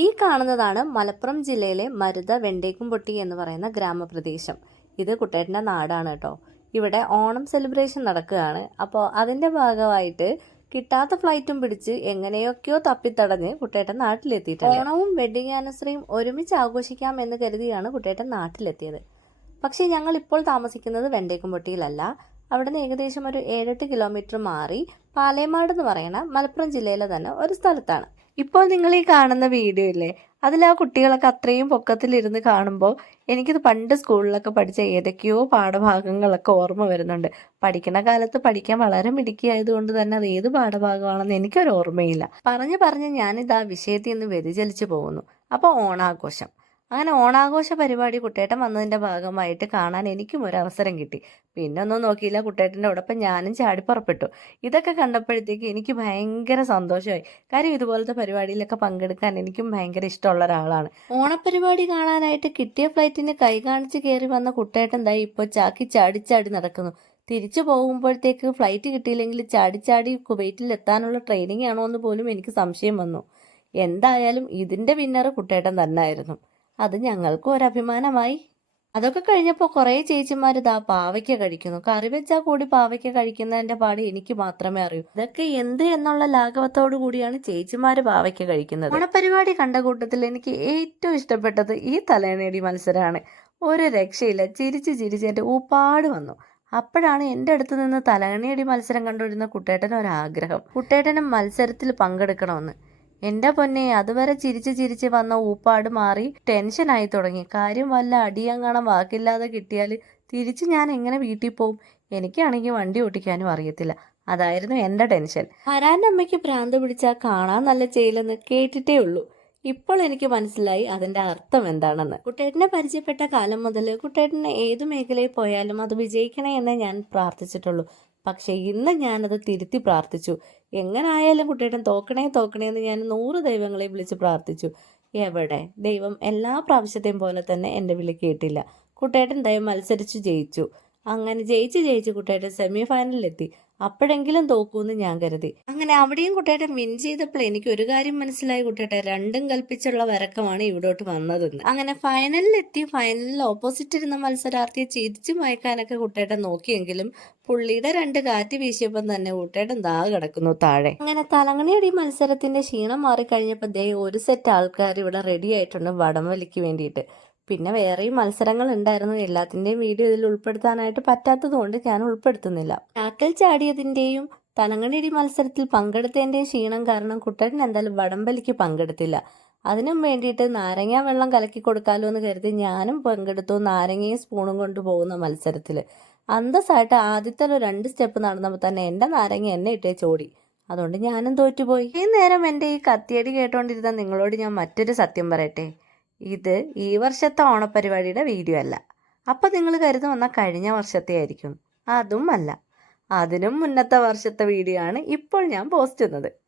ഈ കാണുന്നതാണ് മലപ്പുറം ജില്ലയിലെ മരുത വെണ്ടേക്കുംപൊട്ടി എന്ന് പറയുന്ന ഗ്രാമപ്രദേശം. ഇത് കുട്ടേട്ടന്റെ നാടാണ് കേട്ടോ. ഇവിടെ ഓണം സെലിബ്രേഷൻ നടക്കുകയാണ്. അപ്പോൾ അതിന്റെ ഭാഗമായിട്ട് കിട്ടാത്ത ഫ്ലൈറ്റും പിടിച്ച് എങ്ങനെയൊക്കെയോ തപ്പിത്തടഞ്ഞ് കുട്ടേട്ടൻ നാട്ടിലെത്തിയിട്ടുണ്ട്. ഓണവും വെഡിങ് ആനിവേഴ്സറിയും ഒരുമിച്ച് ആഘോഷിക്കാം എന്ന് കരുതിയാണ് കുട്ടേട്ടൻ നാട്ടിലെത്തിയത്. പക്ഷേ ഞങ്ങൾ ഇപ്പോൾ താമസിക്കുന്നത് വെണ്ടേക്കുംപൊട്ടിയിലല്ല. അവിടുന്ന് ഏകദേശം ഒരു ഏഴെട്ട് കിലോമീറ്റർ മാറി പാലേമാട് എന്ന് പറയുന്ന മലപ്പുറം ജില്ലയിലെ തന്നെ ഒരു സ്ഥലത്താണ്. ഇപ്പോൾ നിങ്ങൾ ഈ കാണുന്ന വീഡിയോ ഇല്ലേ? അതിൽ ആ കുട്ടികളൊക്കെ അത്രയും പൊക്കത്തിലിരുന്ന് കാണുമ്പോൾ എനിക്കിത് പണ്ട് സ്കൂളിലൊക്കെ പഠിച്ച ഏതൊക്കെയോ പാഠഭാഗങ്ങളൊക്കെ ഓർമ്മ വരുന്നുണ്ട്. പഠിക്കുന്ന കാലത്ത് പഠിക്കാൻ വളരെ മിടുക്കിയായതുകൊണ്ട് തന്നെ അത് ഏത് പാഠഭാഗമാണെന്ന് എനിക്കൊരു ഓർമ്മയില്ല. പറഞ്ഞു പറഞ്ഞ് ഞാനിത് ആ വിഷയത്തിൽ നിന്ന് വ്യതിചലിച്ചു പോകുന്നു. അപ്പോൾ ഓണാഘോഷം. അങ്ങനെ ഓണാഘോഷ പരിപാടി കുട്ടേട്ടൻ വന്നതിന്റെ ഭാഗമായിട്ട് കാണാൻ എനിക്കും ഒരു അവസരം കിട്ടി. പിന്നെ ഒന്നും നോക്കിയില്ല കുട്ടേട്ടന്റെ ഒടൊപ്പം ഞാനും ചാടി പുറപ്പെട്ടു. ഇതൊക്കെ കണ്ടപ്പോഴത്തേക്ക് എനിക്ക് ഭയങ്കര സന്തോഷമായി. കാര്യം ഇതുപോലത്തെ പരിപാടിയിലൊക്കെ പങ്കെടുക്കാൻ എനിക്കും ഭയങ്കര ഇഷ്ടമുള്ള ഒരാളാണ്. ഓണപ്പരിപാടി കാണാനായിട്ട് കിട്ടിയ ഫ്ലൈറ്റിന് കൈ കാണിച്ച് കയറി വന്ന കുട്ടേട്ടൻ ദാ ഇപ്പോൾ ചാക്കി ചാടി നടക്കുന്നു. തിരിച്ചു പോകുമ്പോഴത്തേക്ക് ഫ്ലൈറ്റ് കിട്ടിയില്ലെങ്കിൽ ചാടി ചാടി കുവൈറ്റിൽ എത്താനുള്ള ട്രെയിനിങ് ആണോ എന്ന് പോലും എനിക്ക് സംശയം വന്നു. എന്തായാലും ഇതിന്റെ വിന്നർ കുട്ടേട്ടൻ തന്നെയായിരുന്നു അത് ഞങ്ങൾക്കും ഒരു അഭിമാനമായി അതൊക്കെ കഴിഞ്ഞപ്പോൾ കുറേ ചേച്ചിമാർ ഇതാ പാവയ്ക്ക കഴിക്കുന്നു. കറി വെച്ചാൽ കൂടി പാവയ്ക്ക കഴിക്കുന്നതിന്റെ പാട് എനിക്ക് മാത്രമേ അറിയൂ. ഇതൊക്കെ എന്ത് എന്നുള്ള ലാഘവത്തോടു കൂടിയാണ് ചേച്ചിമാർ പാവയ്ക്ക കഴിക്കുന്നത്. ഓണപരിപാടി കണ്ട കൂട്ടത്തിൽ എനിക്ക് ഏറ്റവും ഇഷ്ടപ്പെട്ടത് ഈ തലേണേടി മത്സരമാണ്. ഒരു രക്ഷയില്ല. ചിരിച്ച് ചിരിച്ച് എന്റെ ഊപ്പാട് വന്നു. അപ്പോഴാണ് എന്റെ അടുത്ത് നിന്ന് തലകണിയടി മത്സരം കണ്ടുവരുന്ന കുട്ടേട്ടന് ഒരാഗ്രഹം കുട്ടേട്ടനും മത്സരത്തിൽ പങ്കെടുക്കണമെന്ന്. എന്റെ പൊന്നെ? അതുവരെ ചിരിച്ച് ചിരിച്ച് വന്ന ഊപ്പാട് മാറി ടെൻഷനായി തുടങ്ങി. കാര്യം വല്ല അടിയങ്ങണം വാക്കില്ലാതെ കിട്ടിയാൽ തിരിച്ച് ഞാൻ എങ്ങനെ വീട്ടിൽ പോവും? എനിക്കാണെങ്കിൽ വണ്ടി ഓട്ടിക്കാനും അറിയത്തില്ല. അതായിരുന്നു എന്റെ ടെൻഷൻ ഹരാന്റെ അമ്മയ്ക്ക് ഭ്രാന്ത് പിടിച്ചാൽ കാണാൻ നല്ല ചെയ്യില്ലെന്ന് കേട്ടിട്ടേ ഉള്ളൂ. ഇപ്പോൾ എനിക്ക് മനസ്സിലായി അതിന്റെ അർത്ഥം എന്താണെന്ന്. കുട്ടേട്ടനെ പരിചയപ്പെട്ട കാലം മുതൽ കുട്ടേട്ടനെ ഏത് മേഖലയിൽ പോയാലും അത് വിജയിക്കണേ എന്നേ ഞാൻ പ്രാർത്ഥിച്ചിട്ടുള്ളൂ. പക്ഷേ ഇന്ന് ഞാനത് തിരുത്തി പ്രാർത്ഥിച്ചു. എങ്ങനായാലും കുട്ടിയേട്ടൻ തോക്കണേ തോക്കണേ എന്ന് ഞാൻ നൂറ് ദൈവങ്ങളെ വിളിച്ച് പ്രാർത്ഥിച്ചു. എവിടെ? ദൈവം എല്ലാ പ്രാവശ്യത്തെയും പോലെ തന്നെ എന്റെ വിളി കേട്ടില്ല. കുട്ടേട്ടൻ ദൈവം മത്സരിച്ച് ജയിച്ചു. അങ്ങനെ ജയിച്ച് ജയിച്ച് കുട്ടേട്ടൻ സെമി ഫൈനലിലെത്തി അപ്പോഴെങ്കിലും തോക്കൂന്ന് ഞാൻ കരുതി. അങ്ങനെ അവിടെയും കുട്ടേട്ടൻ വിൻ ചെയ്തപ്പോൾ എനിക്ക് ഒരു കാര്യം മനസ്സിലായി കുട്ടേട്ടൻ രണ്ടും കൽപ്പിച്ചുള്ള വരക്കമാണ് ഇവിടോട്ട് വന്നതെന്ന്. അങ്ങനെ ഫൈനലിൽ എത്തി. ഫൈനലിൽ ഓപ്പോസിറ്റ് ഇരുന്ന മത്സരാർത്ഥിയെ ചിരിച്ചു മയക്കാനൊക്കെ കുട്ടേട്ടൻ നോക്കിയെങ്കിലും പുള്ളിയുടെ രണ്ട് കാറ്റ് വീശിയപ്പം തന്നെ കുട്ടേട്ടൻ ദാ കിടക്കുന്നു താഴെ. അങ്ങനെ തലങ്ങണിയടി മത്സരത്തിന്റെ ക്ഷീണം മാറിക്കഴിഞ്ഞപ്പോൾ ദേ ഒരു സെറ്റ് ആൾക്കാർ ഇവിടെ റെഡി ആയിട്ടുണ്ട് വടംവലിക്ക് വേണ്ടിയിട്ട്. പിന്നെ വേറെയും മത്സരങ്ങൾ ഉണ്ടായിരുന്നു എല്ലാത്തിന്റെയും വീഡിയോ ഇതിൽ ഉൾപ്പെടുത്താനായിട്ട് പറ്റാത്തത് കൊണ്ട് ഞാൻ ഉൾപ്പെടുത്തുന്നില്ല. ചാക്കൽ ചാടിയതിന്റെയും തലങ്ങണിടി മത്സരത്തിൽ പങ്കെടുത്തതിന്റെയും ക്ഷീണം കാരണം കുട്ടൻ എന്തായാലും വടംവലിക്ക് പങ്കെടുത്തില്ല. അതിനും വേണ്ടിയിട്ട് നാരങ്ങ വെള്ളം കലക്കി കൊടുക്കാലോ എന്ന് കരുതി ഞാനും പങ്കെടുത്തു നാരങ്ങയും സ്പൂണും കൊണ്ട് പോകുന്ന മത്സരത്തിൽ. അന്തസ്സായിട്ട് ആദ്യത്തെ ഒരു രണ്ട് സ്റ്റെപ്പ് നടന്നപ്പോൾ തന്നെ എന്റെ നാരങ്ങ എന്നെ ഇട്ടേ ചോടി അതുകൊണ്ട് ഞാനും തോറ്റുപോയി. ഈ നേരം എന്റെ ഈ കത്തിയടി കേട്ടോണ്ടിരുന്ന നിങ്ങളോട് ഞാൻ മറ്റൊരു സത്യം പറയട്ടെ? ഇത് ഈ വർഷത്തെ ഓണപ്പരിപാടിയുടെ വീഡിയോ അല്ല. അപ്പം നിങ്ങൾ കരുതും വന്ന കഴിഞ്ഞ വർഷത്തെ ആയിരിക്കും. അതും അല്ല. അതിനും മുന്നത്തെ വർഷത്തെ വീഡിയോ ആണ് ഇപ്പോൾ ഞാൻ പോസ്റ്റ് ചെയ്യുന്നത്